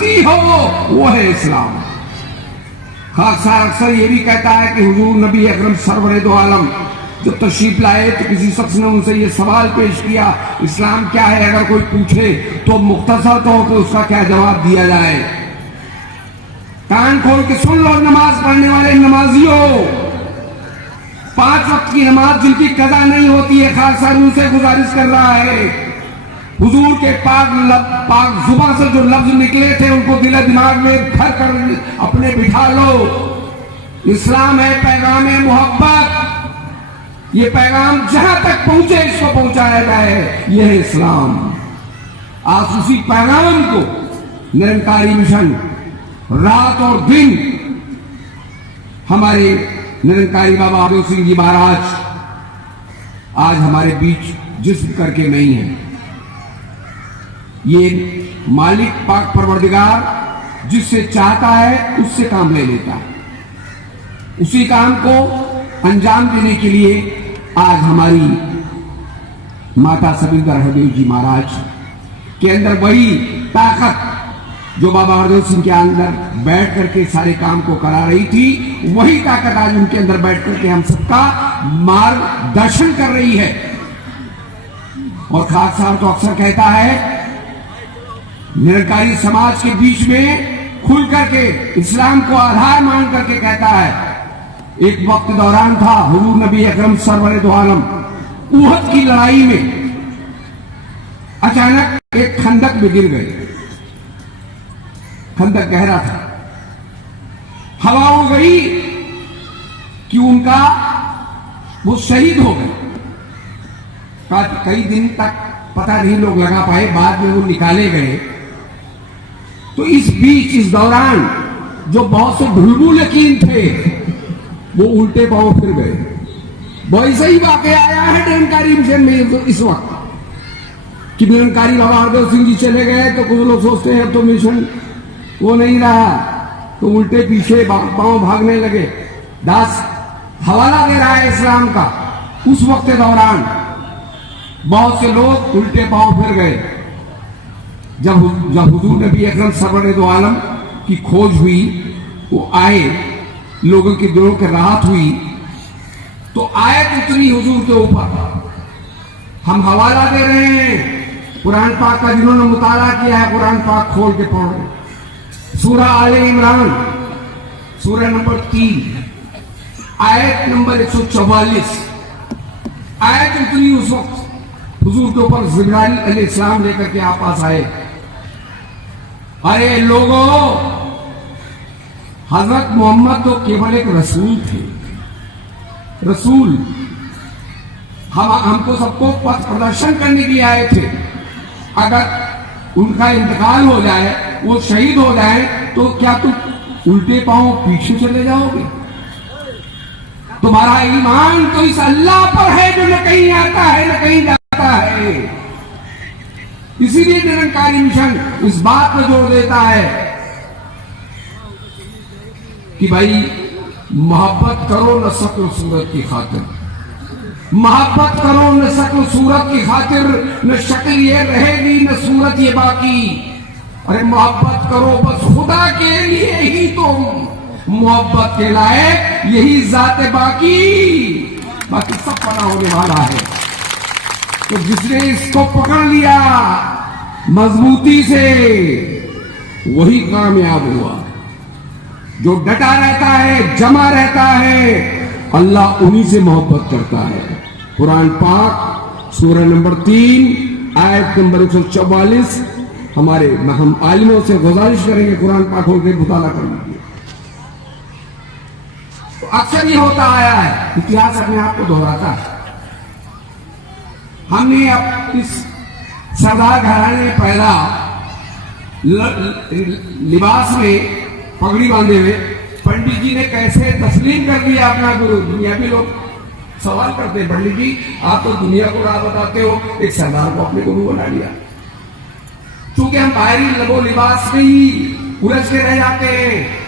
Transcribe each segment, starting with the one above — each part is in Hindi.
हो वो है इस्लाम। खाकसार अक्सर ये भी कहता है कि हुजूर नबी अकरम सरवरे दो आलम जब तशरीफ लाए तो किसी शख्स ने उनसे ये सवाल पेश किया, इस्लाम क्या है? अगर कोई पूछे तो मुख्तसर तो उसका क्या जवाब दिया जाए? कान खोल के सुन लो नमाज पढ़ने वाले नमाजियों, 5 वक्त की नमाज जिनकी कदा नहीं होती है, खाकसार उनसे गुजारिश कर रहा है, हुजूर के पाक जुबान से जो लफ्ज निकले थे उनको दिल दिमाग में भर कर अपने बिठा लो। इस्लाम है पैगाम मोहब्बत, ये पैगाम जहां तक पहुंचे इसको पहुंचाया जाए, यह है इस्लाम। आज उसी पैगाम को निरंकारी मिशन रात और दिन हमारे निरंकारी बाबा आदो सिंह जी महाराज आज हमारे बीच जिस्म करके नहीं है। ये मालिक पाक परवरदिगार जिससे चाहता है उससे काम ले लेता है, उसी काम को अंजाम देने के लिए आज हमारी माता सबिंदर हरदेव जी महाराज के अंदर वही ताकत जो बाबा हरदेव सिंह के अंदर बैठ करके सारे काम को करा रही थी, वही ताकत आज उनके अंदर बैठ करके हम सबका मार्गदर्शन कर रही है। और खाकसार तो अक्सर कहता है निरंकारी समाज के बीच में खुल करके इस्लाम को आधार मान करके कहता है, एक वक्त दौरान था हुजूर नबी अकरम सरवरे दो आलम उहद की लड़ाई में अचानक एक खंदक में गिर गए। खंदक गहरा था, हवा हो गई कि उनका वो शहीद हो गए। कई दिन तक पता नहीं लोग लगा पाए, बाद में वो निकाले गए। तो इस बीच इस दौरान जो बहुत से भुलभुल यकीन थे वो उल्टे पांव फिर गए। वैसे ही वाकया आया है निरंकारी मिशन में इस वक्त कि निरंकारी बाबा हरदेव सिंह जी चले गए तो कुछ लोग सोचते हैं अब तो मिशन वो नहीं रहा, तो उल्टे पीछे पांव भागने लगे। दास हवाला दे रहा है इस्लाम का। उस वक्त के दौरान बहुत से लोग उल्टे पांव फिर गए। जब हुजूर नबी अकरम सरवरे दो आलम की खोज हुई, वो आए, लोगों के दिलों की राहत हुई, तो आयत उतरी हुजूर के ऊपर। हम हवाला दे रहे हैं कुरान पाक का, जिन्होंने मुताला किया है कुरान पाक खोल के पढ़ रहे। सूरह आले इमरान सूरह नंबर 3 आयत नंबर 144 आयत उतरी उस वक्त हुजूर के ऊपर। जिब्राइल अलैहिस्सलाम लेकर के आप पास आए। अरे लोगों, हजरत मोहम्मद तो केवल एक रसूल थे, रसूल। हमको सबको पथ प्रदर्शन करने के लिए आए थे। अगर उनका इंतकाल हो जाए, वो शहीद हो जाए, तो क्या तुम उल्टे पांव पीछे चले जाओगे? तुम्हारा ईमान तो इस अल्लाह पर है जो न कहीं आता है न कहीं जाता है। इसीलिए निरंकारी मिशन इस बात पर जोर देता है कि भाई मोहब्बत करो न शक्ल सूरत की खातिर, मोहब्बत करो न शक्ल सूरत की खातिर, न शक्ल ये रहेगी न सूरत ये बाकी। अरे मोहब्बत करो बस खुदा के लिए ही तुम, मोहब्बत के लायक यही जाते बाकी सब पता होने वाला है। तो जिसने इसको पकड़ लिया मजबूती से वही कामयाब हुआ। जो डटा रहता है, जमा रहता है, अल्लाह उन्हीं से मोहब्बत करता है। कुरान पाक सूरह नंबर 3 आयत नंबर 144। हमारे हम आलिमों से गुजारिश करेंगे कुरान पाक होकर मुताला करने की। तो अक्सर ये होता आया है, इतिहास अपने आप को दोहराता है। हमने अब इस सरदार घराने में पैदा लिबास में पगड़ी बांधे हुए पंडित जी ने कैसे तस्लीम कर लिया अपना गुरु। दुनिया भी लोग सवाल करते हैं, पंडित जी आप तो दुनिया को राह बताते हो, एक सरदार को अपने गुरु बना लिया। क्योंकि हम बाहरी लगो लिबास में ही उलझ के रह जाते हैं।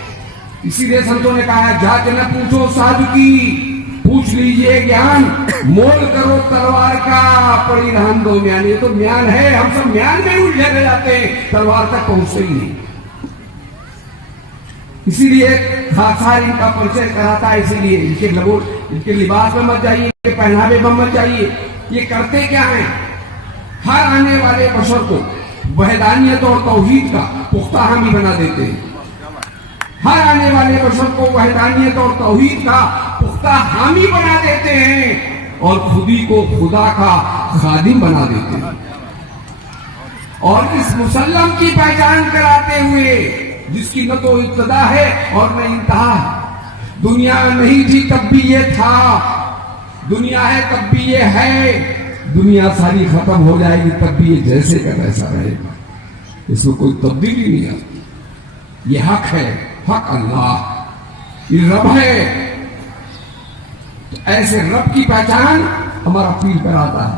इसीलिए संतों ने कहा जाके न पूछो साधु की, पूछ लीजिए ज्ञान, मोल करो तलवार का, पड़ी रहन दो म्यान। ये तो म्यान है, हम सब म्यान में उलझे रह जाते हैं, तलवार तक पहुंचते ही नहीं। इसीलिए खासार इनका परिचय कराता है, इसीलिए इनके लिबास में मत जाइए, इनके पहनावे में मत जाइए। ये करते क्या है? हर आने वाले बशर को वहदानियत और तौहीद का पुख्ता हामी बना देते हैं। हर आने वाले बशर को वहदानियत और तौहीद का पुख्ता हामी बना देते हैं और खुदी को खुदा का खादिम बना देते हैं। और इस मुसल्लम की पहचान कराते हुए, जिसकी न तो इब्तिदा है और न इंतहा है। दुनिया नहीं थी तब भी ये था, दुनिया है तब भी ये है, दुनिया सारी खत्म हो जाएगी तब भी ये जैसे का वैसा रहेगा, इसमें कोई तब्दीली नहीं आती। ये हक है, हक अल्लाह, ये रब है। तो ऐसे रब की पहचान हमारा पीर कराता है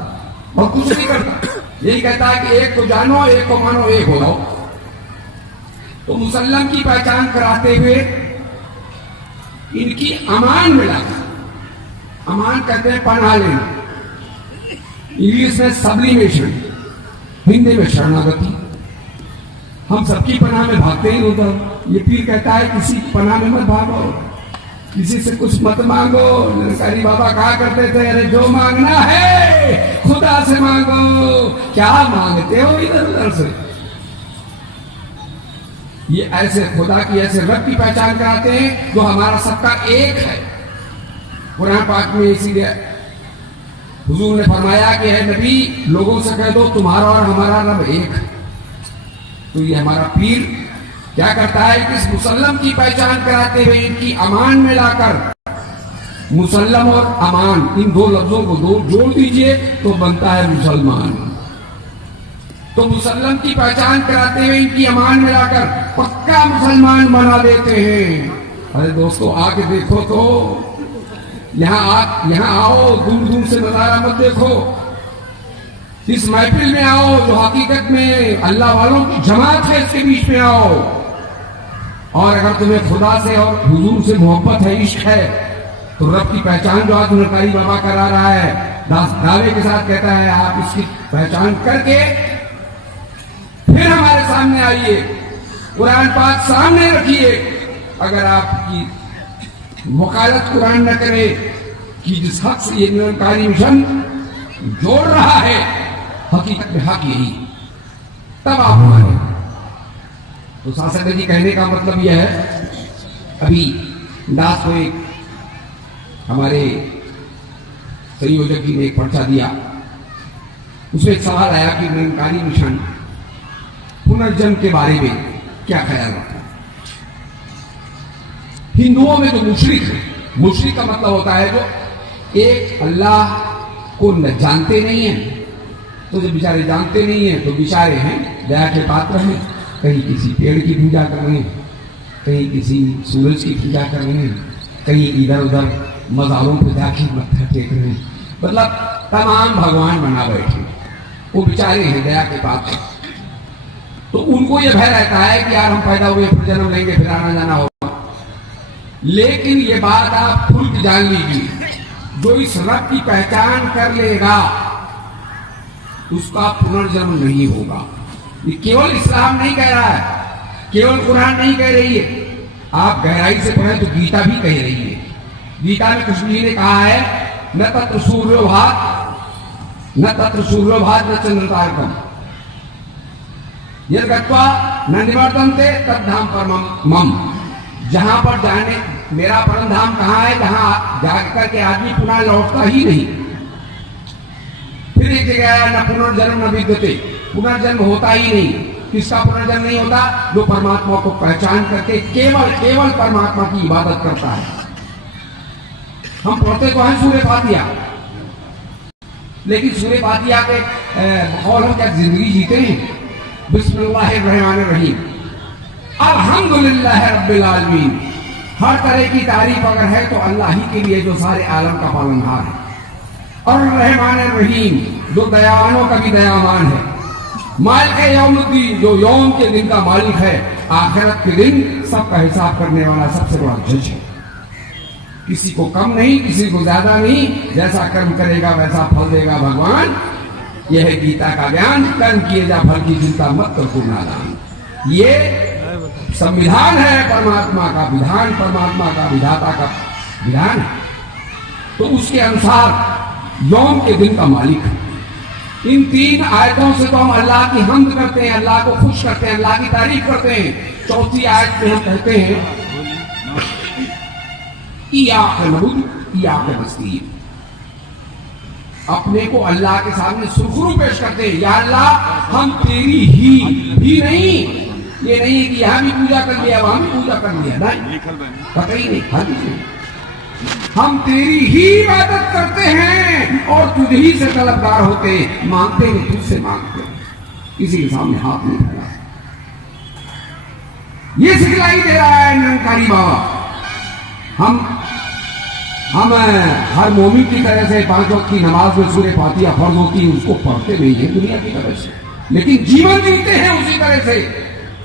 और कुछ नहीं करता। यही कहता है कि एक को जानो, एक को मानो, एक हो जाओ। तो मुसल्लम की पहचान कराते हुए इनकी अमान मिला। अमान कहते हैं पनाह लेना, इंग्लिश में सब्लिमेशन, हिंदी में शरणागति। हम सबकी पनाह में भागते ही उधर। ये पीर कहता है किसी पनाह में मत भागो, किसी से कुछ मत मांगो। निरंकारी बाबा कहा करते थे, अरे जो मांगना है खुदा से मांगो, क्या मांगते हो इधर उधर से। ये ऐसे खुदा की, ऐसे रब की पहचान कराते हैं जो हमारा सबका एक है। कुरान पाक में इसीलिए हुजूर ने फरमाया कि है नबी, लोगों से कह दो तुम्हारा और हमारा रब एक है। तो ये हमारा पीर क्या करता है कि इस मुसल्लम की पहचान कराते हुए इनकी अमान में लाकर, मुसल्लम और अमान इन दो लफ्जों को जोड़ दीजिए तो बनता है मुसलमान। तो मुसल्लम की पहचान कराते हुए इनकी अमान में लाकर पक्का मुसलमान बना देते हैं। अरे दोस्तों आके देखो तो, यहाँ आओ, दूर दूर से नजारा मत देखो, इस महफिल में आओ जो हकीकत में अल्लाह वालों की जमात है, इसके बीच में आओ। और अगर तुम्हें खुदा से और हुजूर से मोहब्बत है, इश्क है, तो रब की पहचान जो आज निरंकारी बाबा करा रहा है, दावे के साथ कहता है आप इसकी पहचान करके फिर हमारे सामने आइए, कुरान पाक सामने रखिए। अगर आपकी वकालत कुरान न करे कि जिस हक से ये निरंकारी मिशन जोड़ रहा है, हकीकत में हक यही, तब आप माने। तो शासक जी कहने का मतलब यह है, अभी दास को एक हमारे संयोजक जी ने एक पर्चा दिया, उसमें एक सवाल आया कि निरंकारी मिशन पुनर्जन्म के बारे में क्या ख्याल रखता है। हिंदुओं में जो मुशरिक है, मुशरिक का मतलब होता है जो एक अल्लाह को न जानते नहीं है, तो जो बेचारे जानते नहीं है तो बेचारे हैं दया के पात्र हैं, कहीं किसी पेड़ की पूजा कर रहे हैं, कहीं किसी सूरज की पूजा कर रहे हैं, कहीं इधर उधर मज़ारों पे जाके मत्था टेक रहे हैं, मतलब तमाम भगवान बना बैठे। वो बेचारे हैं दया के पात्र। तो उनको ये भय रहता है कि यार हम पैदा हुए फिर जन्म लेंगे, फिर आना जाना होगा। लेकिन ये बात आप खुल के जान लीजिए, जो इस रब की पहचान कर लेगा उसका पुनर्जन्म नहीं होगा। ये केवल इस्लाम नहीं कह रहा है, केवल कुरान नहीं कह रही है, आप गहराई से पढ़ें तो गीता भी कह रही है। गीता में कृष्ण जी ने कहा है, न तत्र सूर्योभात न चंद्रतारकम यद गत्वा न निवर्तन्ते तद्धाम परमं मम। जहां पर जाने, मेरा परम धाम कहाँ है, जहां जाकर के आदमी पुनः लौटता ही नहीं। फिर एक जगह न पुनर्जन्म न विद्यते, पुनर्जन्म होता ही नहीं। किसका पुनर्जन्म नहीं होता? जो परमात्मा को पहचान करके केवल परमात्मा की इबादत करता है। हम पढ़ते तो हैं सूरह फातिहा, लेकिन सूरह फातिहा के बकौल हम क्या जिंदगी जीते हैं? बिस्मिल्लाहिर्रहमानिर्रहीम, अल्हम्दुलिल्लाह रब्बिल आलमीन। हर तरह की तारीफ अगर है तो अल्लाह ही के लिए जो सारे आलम का पालनहार है। और रहमानिर्रहीम, जो दयावानों का भी दयावान है। मालिक यौमुद्दीन, जो यौम के दिन का मालिक है, आखिरत के दिन सबका हिसाब करने वाला सबसे बड़ा जज है। किसी को कम नहीं, किसी को ज्यादा नहीं, जैसा कर्म करेगा वैसा फल देगा भगवान। यह है गीता का ज्ञान। कर्म किए जा फल की चिंता मत कर तू नादान। ये संविधान है परमात्मा का विधान, परमात्मा का विधाता का विधान है, तो उसके अनुसार यौम के दिन का मालिक है। इन 3 आयतों से तो हम अल्लाह की हम्द करते हैं, अल्लाह को खुश करते हैं, अल्लाह की तारीफ करते हैं। चौथी आयत में हम कहते हैं इय्याक नअबुदु इय्याक नस्तईन, अपने को अल्लाह के सामने सुरखरू पेश करते हैं, या अल्लाह हम तेरी ही नहीं, ये नहीं है कि यहां भी पूजा कर लिया वहां भी पूजा कर लिया, नहीं, कतई नहीं, हम तेरी ही इबादत करते हैं और तुझ ही से तलबदार होते हैं, मांगते हैं तुझसे मांगते हैं, किसी के सामने हाथ नहीं फैला। ये सिखलाई दे रहा है निरंकारी बाबा। हम हर मोमिन की तरह से 5 वक्त की नमाज में सूरह फातिहा फर्ज होती है, उसको पढ़ते नहीं है दुनिया की तरह से, लेकिन जीवन जीते हैं उसी तरह से,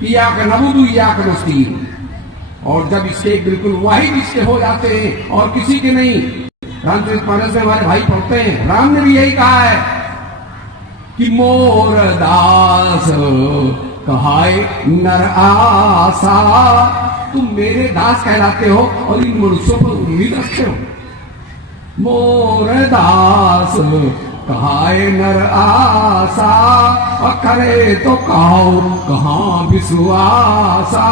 इय्याक नअबुदु इय्याक नस्तईन। और जब इसके बिल्कुल वाहिद इसके हो जाते हैं और किसी के नहीं, रामचरित मानस में हमारे भाई पढ़ते हैं, राम ने भी यही कहा है कि मोर दास कहाए नर आसा, तुम मेरे दास कहलाते हो और इन मनुष्यों पर उम्मीद रखते हो। मोर दास कहाए नर आसा, और करे तो कहो कहां विश्वासा।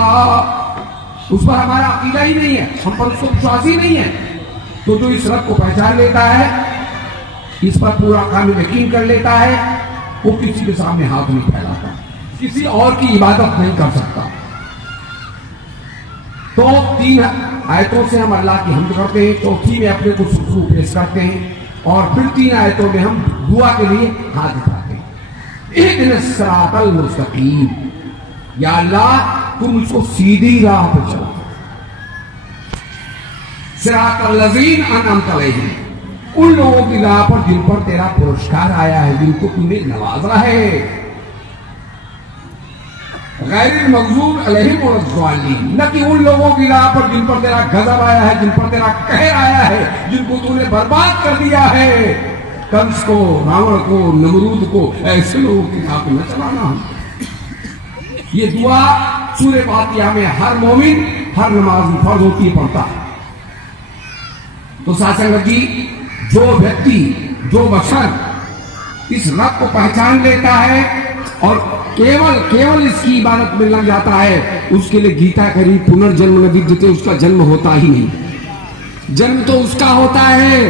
उस पर हमारा अकीदा ही नहीं है, हम पर उसको विश्वास ही नहीं है। तो जो इस रब को पहचान लेता है, इस पर पूरा कामिल यकीन कर लेता है, वो किसी के सामने हाथ नहीं फैलाता, किसी और की इबादत नहीं कर सकता। तो 3 आयतों से हम अल्लाह की हम्द करते हैं, चौथी में अपने को सुखरू पेश करते हैं, और फिर 3 आयतों में हम दुआ के लिए हाथ उठाते हैं। इहदिनस सिरातल मुस्तकीम, या अल्लाह तुम मुझको सीधी राह पर चला। सिरातल लज़ीन अनअमत अलैहिम, उन लोगों की राह पर जिन पर तेरा पुरस्कार आया है, जिनको तुमने नवाजा है। गैरिल मग़ज़ूब अलैहिम वलद्दालीन, न कि उन लोगों की राह पर जिन पर तेरा गजब आया है, जिन पर तेरा कहर आया है, जिनको तूने बर्बाद कर दिया है। कंस को, रावण को, नमरूद को, ऐसे लोगों की राह पर न चलाना। ये दुआ सूरह फातिहा में हर मोमिन हर नमाज में फर्ज होती है पढ़ता है। तो सासंगत जी, जो व्यक्ति, जो बशर इस रब को पहचान लेता है और केवल इसकी इबादत में लग जाता है, उसके लिए गीता करी पुनर्जन्म न विद्यते, उसका जन्म होता ही नहीं। जन्म तो उसका होता है,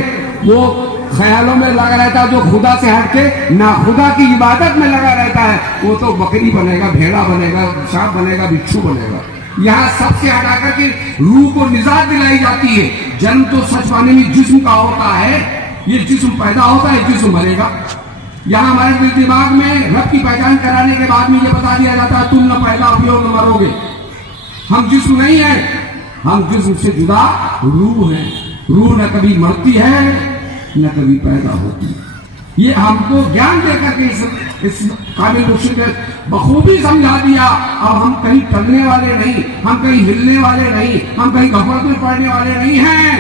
वो ख्यालों में लगा रहता है, जो खुदा से हटके ना खुदा की इबादत में लगा रहता है, वो तो बकरी बनेगा, भेड़ा बनेगा, सांप बनेगा, बिच्छू बनेगा। यहाँ सबसे हटा करके रूह को निजात दिलाई जाती है। जन्म तो सच माने में जिस्म का होता है, ये जिस्म पैदा होता है, जिस्म मरेगा। यहाँ हमारे दिल दिमाग में रब की पहचान कराने के बाद में ये बता दिया जाता है तुम न पैदा हुए हो न मरोगे। हम जिस्म नहीं है, हम जिस्म से जुदा रूह है। रूह न कभी मरती है न कभी पैदा होती है। ये हमको ज्ञान देकर के इस काबिल मुर्शिद ने बखूबी समझा दिया। अब हम कहीं टलने वाले नहीं, हम कहीं हिलने वाले नहीं, हम कहीं गफलत में पड़ने वाले नहीं हैं।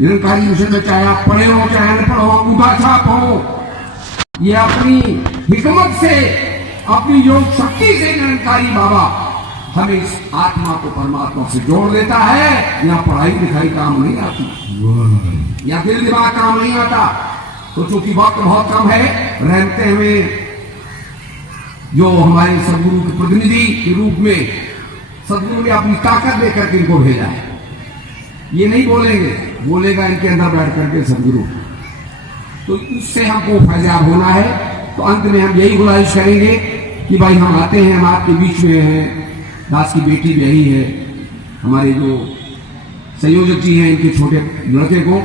निरंकारी मुर्शिद में चाहे आप पढ़े हो चाहे अनपढ़ हो, अंगूठा छाप हो, ये अपनी हिकमत से, अपनी योग शक्ति से निरंकारी बाबा हमें इस आत्मा को परमात्मा से जोड़ देता है। यहाँ पढ़ाई लिखाई काम नहीं आती, यहाँ दिल दिमाग काम नहीं आता। तो चूंकि वक्त बहुत कम है, रहते हुए जो हमारे सदगुरु के प्रतिनिधि के रूप में सदगुरु ने अपनी ताकत देकर के इनको भेजा है। ये नहीं बोलेंगे, बोलेगा इनके अंदर बैठ करके सदगुरु। तो उससे हमको फैजाब होना है। तो अंत में हम यही गुजारिश करेंगे कि भाई हम आते हैं, हम आपके बीच में हैं। दास की बेटी भी यही है, हमारे जो संयोजक जी हैं, इनके छोटे लड़के को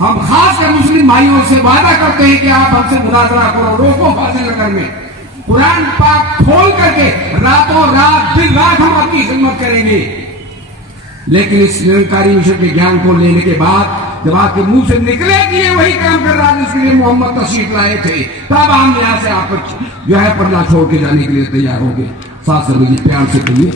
हम खासकर मुस्लिम भाइयों से वादा करते हैं कि आप हमसे मुनाजरा करो, रोको फासिल नगर में, कुरान पाक खोल करके रातों रात दिन रात हम आपकी खिदमत करेंगे। लेकिन इस निरंकारी मिशन के ज्ञान को लेने के बाद जब आपके मुंह से निकले कि ये वही काम कर रहा है जिसके लिए मोहम्मद तशरीफ लाए थे, तब हम यहाँ से आप जो है पन्ना छोड़ के जाने के लिए तैयार होंगे। साथ सभी प्यार से कहिए।